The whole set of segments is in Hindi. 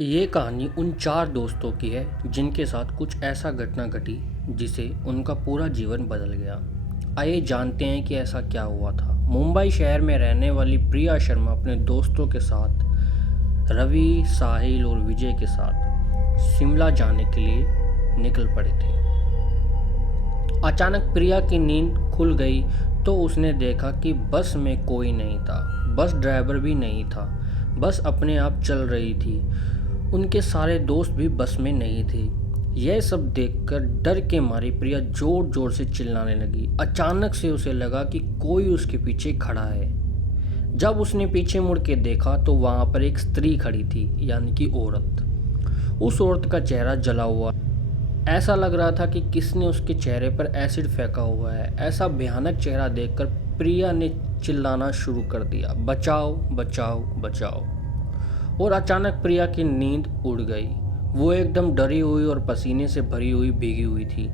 ये कहानी उन चार दोस्तों की है जिनके साथ कुछ ऐसा घटना घटी जिसे उनका पूरा जीवन बदल गया। आइए जानते हैं कि ऐसा क्या हुआ था। मुंबई शहर में रहने वाली प्रिया शर्मा अपने दोस्तों के साथ रवि, साहिल और विजय के साथ शिमला जाने के लिए निकल पड़े थे। अचानक प्रिया की नींद खुल गई तो उसने देखा कि बस में कोई नहीं था। बस ड्राइवर भी नहीं था। बस अपने आप चल रही थी। उनके सारे दोस्त भी बस में नहीं थे। यह सब देखकर डर के मारी प्रिया जोर जोर से चिल्लाने लगी। अचानक से उसे लगा कि कोई उसके पीछे खड़ा है। जब उसने पीछे मुड़ के देखा तो वहां पर एक स्त्री खड़ी थी, यानी कि औरत। उस औरत का चेहरा जला हुआ, ऐसा लग रहा था कि किसने उसके चेहरे पर एसिड फेंका हुआ है। ऐसा भयानक चेहरा देखकर प्रिया ने चिल्लाना शुरू कर दिया, बचाओ बचाओ बचाओ। और अचानक प्रिया की नींद उड़ गई। वो एकदम डरी हुई और पसीने से भरी हुई भीगी हुई थी।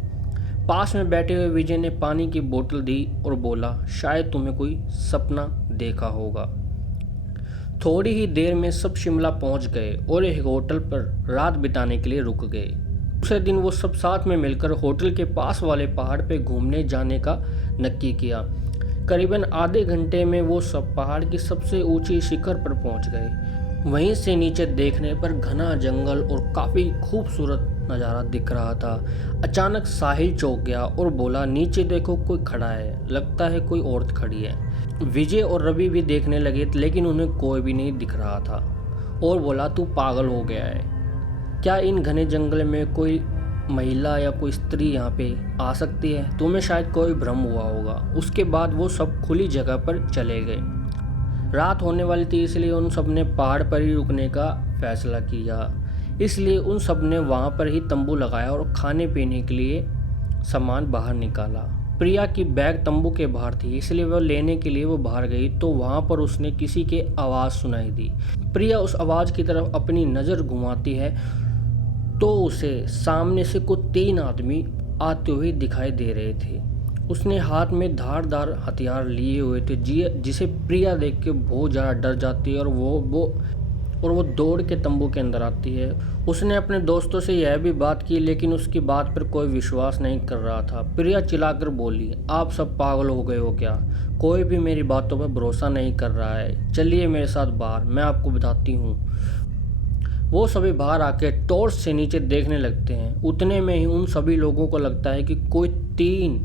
पास में बैठे हुए विजय ने पानी की बोतल दी और बोला, शायद तुम्हें कोई सपना देखा होगा। थोड़ी ही देर में सब शिमला पहुंच गए और एक होटल पर रात बिताने के लिए रुक गए। दूसरे दिन वो सब साथ में मिलकर होटल के पास वाले पहाड़ पे घूमने जाने का नक्की किया। करीबन आधे घंटे में वो सब पहाड़ की सबसे ऊंची शिखर पर पहुंच गए। वहीं से नीचे देखने पर घना जंगल और काफ़ी खूबसूरत नज़ारा दिख रहा था। अचानक साहिल चौंक गया और बोला, नीचे देखो, कोई खड़ा है, लगता है कोई औरत खड़ी है। विजय और रवि भी देखने लगे लेकिन उन्हें कोई भी नहीं दिख रहा था और बोला, तू पागल हो गया है क्या? इन घने जंगल में कोई महिला या कोई स्त्री यहाँ पे आ सकती है? तुम्हें शायद कोई भ्रम हुआ होगा। उसके बाद वो सब खुली जगह पर चले गए। रात होने वाली थी, इसलिए उन सब ने पहाड़ पर ही रुकने का फैसला किया। इसलिए उन सब ने वहाँ पर ही तंबू लगाया और खाने पीने के लिए सामान बाहर निकाला। प्रिया की बैग तंबू के बाहर थी, इसलिए वह लेने के लिए वो बाहर गई तो वहाँ पर उसने किसी की आवाज़ सुनाई दी। प्रिया उस आवाज़ की तरफ अपनी नज़र घुमाती है तो उसे सामने से कुछ 3 आदमी आते हुए दिखाई दे रहे थे। उसने हाथ में धारदार हथियार लिए हुए थे जिसे प्रिया देख के बहुत ज़्यादा डर जाती है और वो दौड़ के तंबू के अंदर आती है। उसने अपने दोस्तों से यह भी बात की लेकिन उसकी बात पर कोई विश्वास नहीं कर रहा था। प्रिया चिल्लाकर बोली, आप सब पागल हो गए हो क्या? कोई भी मेरी बातों पर भरोसा नहीं कर रहा है। चलिए मेरे साथ बाहर, मैं आपको बताती हूँ। वो सभी बाहर आके टॉर्च से नीचे देखने लगते हैं। उतने में ही उन सभी लोगों को लगता है कि कोई 3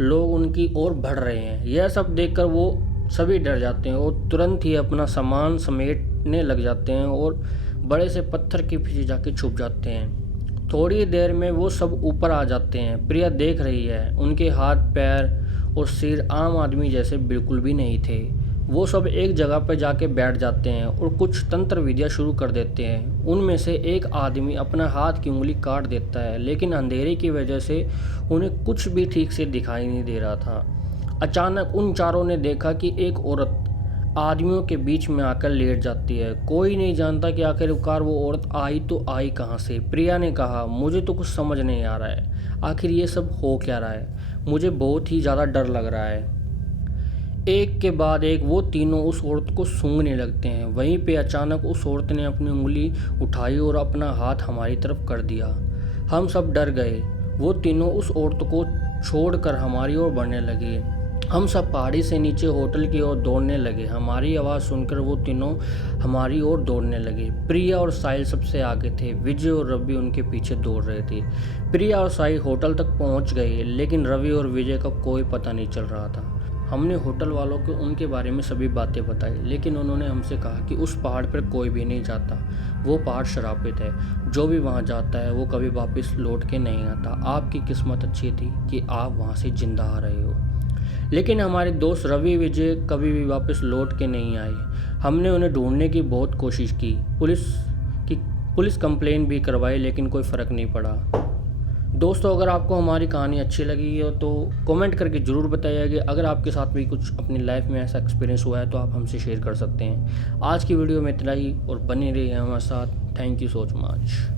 लोग उनकी ओर बढ़ रहे हैं। यह सब देखकर वो सभी डर जाते हैं और तुरंत ही अपना सामान समेटने लग जाते हैं और बड़े से पत्थर के पीछे जाके छुप जाते हैं। थोड़ी देर में वो सब ऊपर आ जाते हैं। प्रिया देख रही है, उनके हाथ पैर और सिर आम आदमी जैसे बिल्कुल भी नहीं थे। वो सब एक जगह पर जाके बैठ जाते हैं और कुछ तंत्र विद्या शुरू कर देते हैं। उनमें से एक आदमी अपना हाथ की उंगली काट देता है लेकिन अंधेरे की वजह से उन्हें कुछ भी ठीक से दिखाई नहीं दे रहा था। अचानक उन चारों ने देखा कि एक औरत आदमियों के बीच में आकर लेट जाती है। कोई नहीं जानता कि आखिरकार वो औरत आई तो आई कहाँ से। प्रिया ने कहा, मुझे तो कुछ समझ नहीं आ रहा है, आखिर ये सब हो क्या रहा है? मुझे बहुत ही ज़्यादा डर लग रहा है। एक के बाद एक वो तीनों उस औरत को सूंघने लगते हैं। वहीं पे अचानक उस औरत ने अपनी उंगली उठाई और अपना हाथ हमारी तरफ कर दिया। हम सब डर गए। वो तीनों उस औरत को छोड़कर हमारी ओर बढ़ने लगे। हम सब पहाड़ी से नीचे होटल की ओर दौड़ने लगे। हमारी आवाज़ सुनकर वो तीनों हमारी ओर दौड़ने लगे। प्रिया और साहिल सबसे आगे थे। विजय और रवि उनके पीछे दौड़ रहे थे। प्रिया और साहिल होटल तक पहुंच गए लेकिन रवि और विजय का कोई पता नहीं चल रहा था। हमने होटल वालों को उनके बारे में सभी बातें बताई लेकिन उन्होंने हमसे कहा कि उस पहाड़ पर कोई भी नहीं जाता। वो पहाड़ श्रापित है। जो भी वहाँ जाता है वो कभी वापस लौट के नहीं आता। आपकी किस्मत अच्छी थी कि आप वहाँ से जिंदा आ रहे हो। लेकिन हमारे दोस्त रवि विजय कभी भी वापस लौट के नहीं आए। हमने उन्हें ढूंढने की बहुत कोशिश की, पुलिस कंप्लेन भी करवाई लेकिन कोई फ़र्क नहीं पड़ा। दोस्तों, अगर आपको हमारी कहानी अच्छी लगी हो तो कमेंट करके ज़रूर बताइएगा। अगर आपके साथ भी कुछ अपनी लाइफ में ऐसा एक्सपीरियंस हुआ है तो आप हमसे शेयर कर सकते हैं। आज की वीडियो में इतना ही और बने रहिए हमारे साथ। Thank you so much.